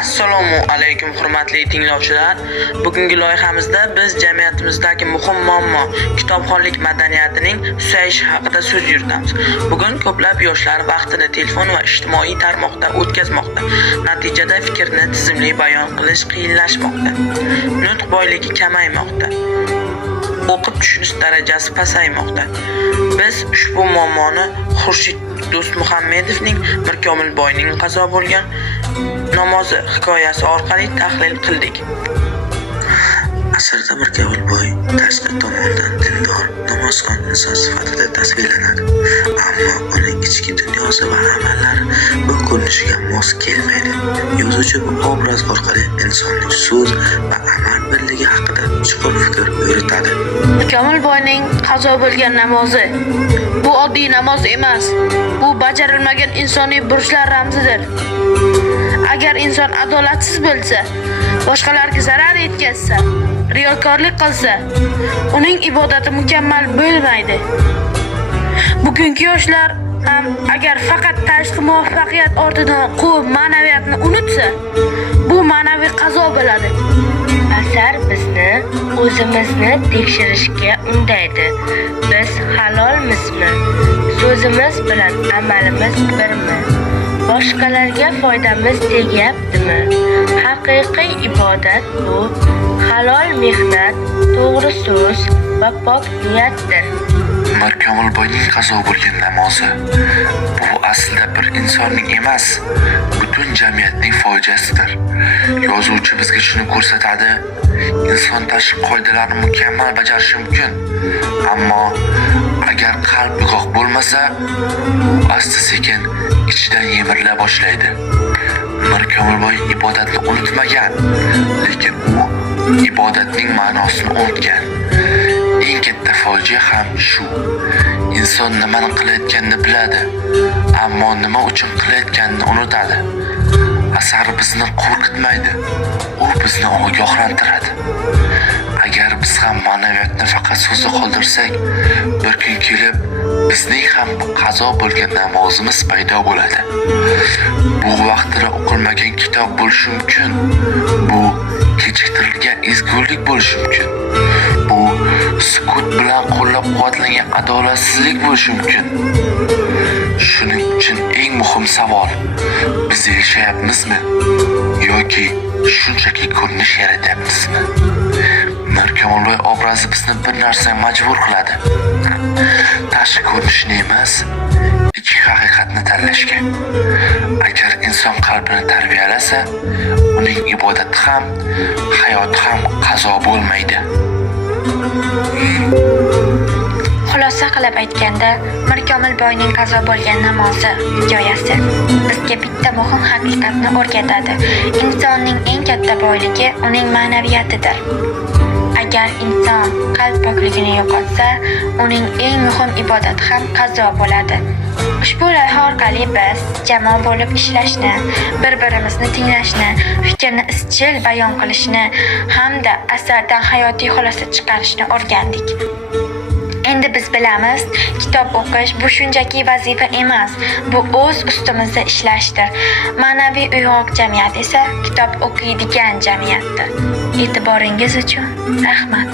Assalomu alaykum hurmatli tinglovchilar. Bugungi loyihamizda biz jamiyatimizdagi muhim muammo kitobxonlik madaniyatining susayishi haqida so'z yuritamiz. Bugun ko'plab yoshlar vaqtini telefon va ijtimoiy tarmoqda o'tkazmoqda. Natijada fikrni tizimli bayon qilish qiyinlashmoqda. Nutq boyligi kamaymoqda. O'qib tushunish darajasi pasaymoqda. Biz ushbu muammoni Xurshid Do'stmuhammedovning Mirkomilboyning qazo bo'lgan namozi hikoyasi orqali tahlil qildik. Asrda Mirkomilboy tashqi tomondan dindor, namozxon inson sifatida tasvirlanadi. Ammo uning ichki dunyosi va amallari bu ko'rinishga mos kelmaydi. Yozuvchi bu obraz orqali insonning so'z va amal birligi haqida chuqur fikr yuritadi. Mirkomilboyning qazo bo'lgan namozi bu oddiy namoz emas. Bu bajarilmagan insoniy burchlar ramzidir. Agar inson adolatsiz bo'lsa, boshqalarga zarar yetkazsa, riyokorlik qilsa, uning ibodati mukammal bo'lmaydi. Bugungi yoshlar ham agar faqat tashqi muvaffaqiyat ortidan quvib ma'naviyatni unutsa, bu ma'naviy qazo bo'ladi. Asar bizni o'zimizni tekshirishga undaydi. Biz halolmizmi? So'zimiz bilan amalimiz birmi? Boshqalarga foydamiz tegyaptimi? Haqiqiy ibodat bu halol mehnat, to'g'ri so'z va pok niyatdir. Mirkomilboyning qazo bo'lgan namozi bu aslida bir insonning emas, butun jamiyatning fojiasidir. Yozuvchi bizga shuni ko'rsatadi: inson tashqi qoidalarni mukammal bajarishi mumkin, ammo agar qalb uyg'oq bo'lmasa, u asta-sekin ichidan yemirila boshlaydi. Mirkomilboy ibodatni unutmagan, lekin u ibodatning ma'nosini unutgan. Eng katta fojia ham shu. Inson nimani qilayotganini biladi, ammo nima uchun qilayotganini unutadi. Asar bizni qo'rqitmaydi, u bizni ogohlantiradi. Agar biz ham ma'naviyatni faqat so'zda qoldirsak, bir kun kelib bizning ham qazo bo'lgan namozimiz paydo bo'ladi. Bu vaqtida o'qilmagan kitob bo'lishi mumkin. Bu kechiktirilgan ezgulik bo'lishi mumkin. Bu sukut bilan qo'llab-quvvatlangan adolatsizlik bo'lishi mumkin. Shuning uchun eng muhim savol: biz yashayapmizmi yoki shunchaki ko'rinish yaratyapmizmi? Mirkomilboy obrazi bizni bir narsa majbur qiladi. Tashqi ko'rinishni emas, ichki haqiqatni tanlashga. Agar inson qalbini tarbiyalasa, uning ibodati ham, hayoti ham qazo bo'lmaydi. Xulosa qilib aytganda, Mirkomilboyning qazo bo'lgan namozi hikoyasi bizga bitta muhim haqiqatni o'rgatadi. Insonning eng katta boyligi uning ma'naviyatidir. Agar inson qalb pokligini yo'qotsa, uning eng muhim ibodati ham qazo bo'ladi. Ushbu loyiha orqali biz jamoa bo'lib ishlashni, bir-birimizni tinglashni, fikrni izchil bayon qilishni hamda asardan hayotiy xulosa chiqarishni o'rgandik. Endi biz bilamiz, kitob o'qish bu shunchaki vazifa emas, bu o'z ustimizda ishlashdir. Ma'naviy uyg'oq jamiyat esa kitob o'qiydigan jamiyatdir. E'tiboringiz uchun rahmat.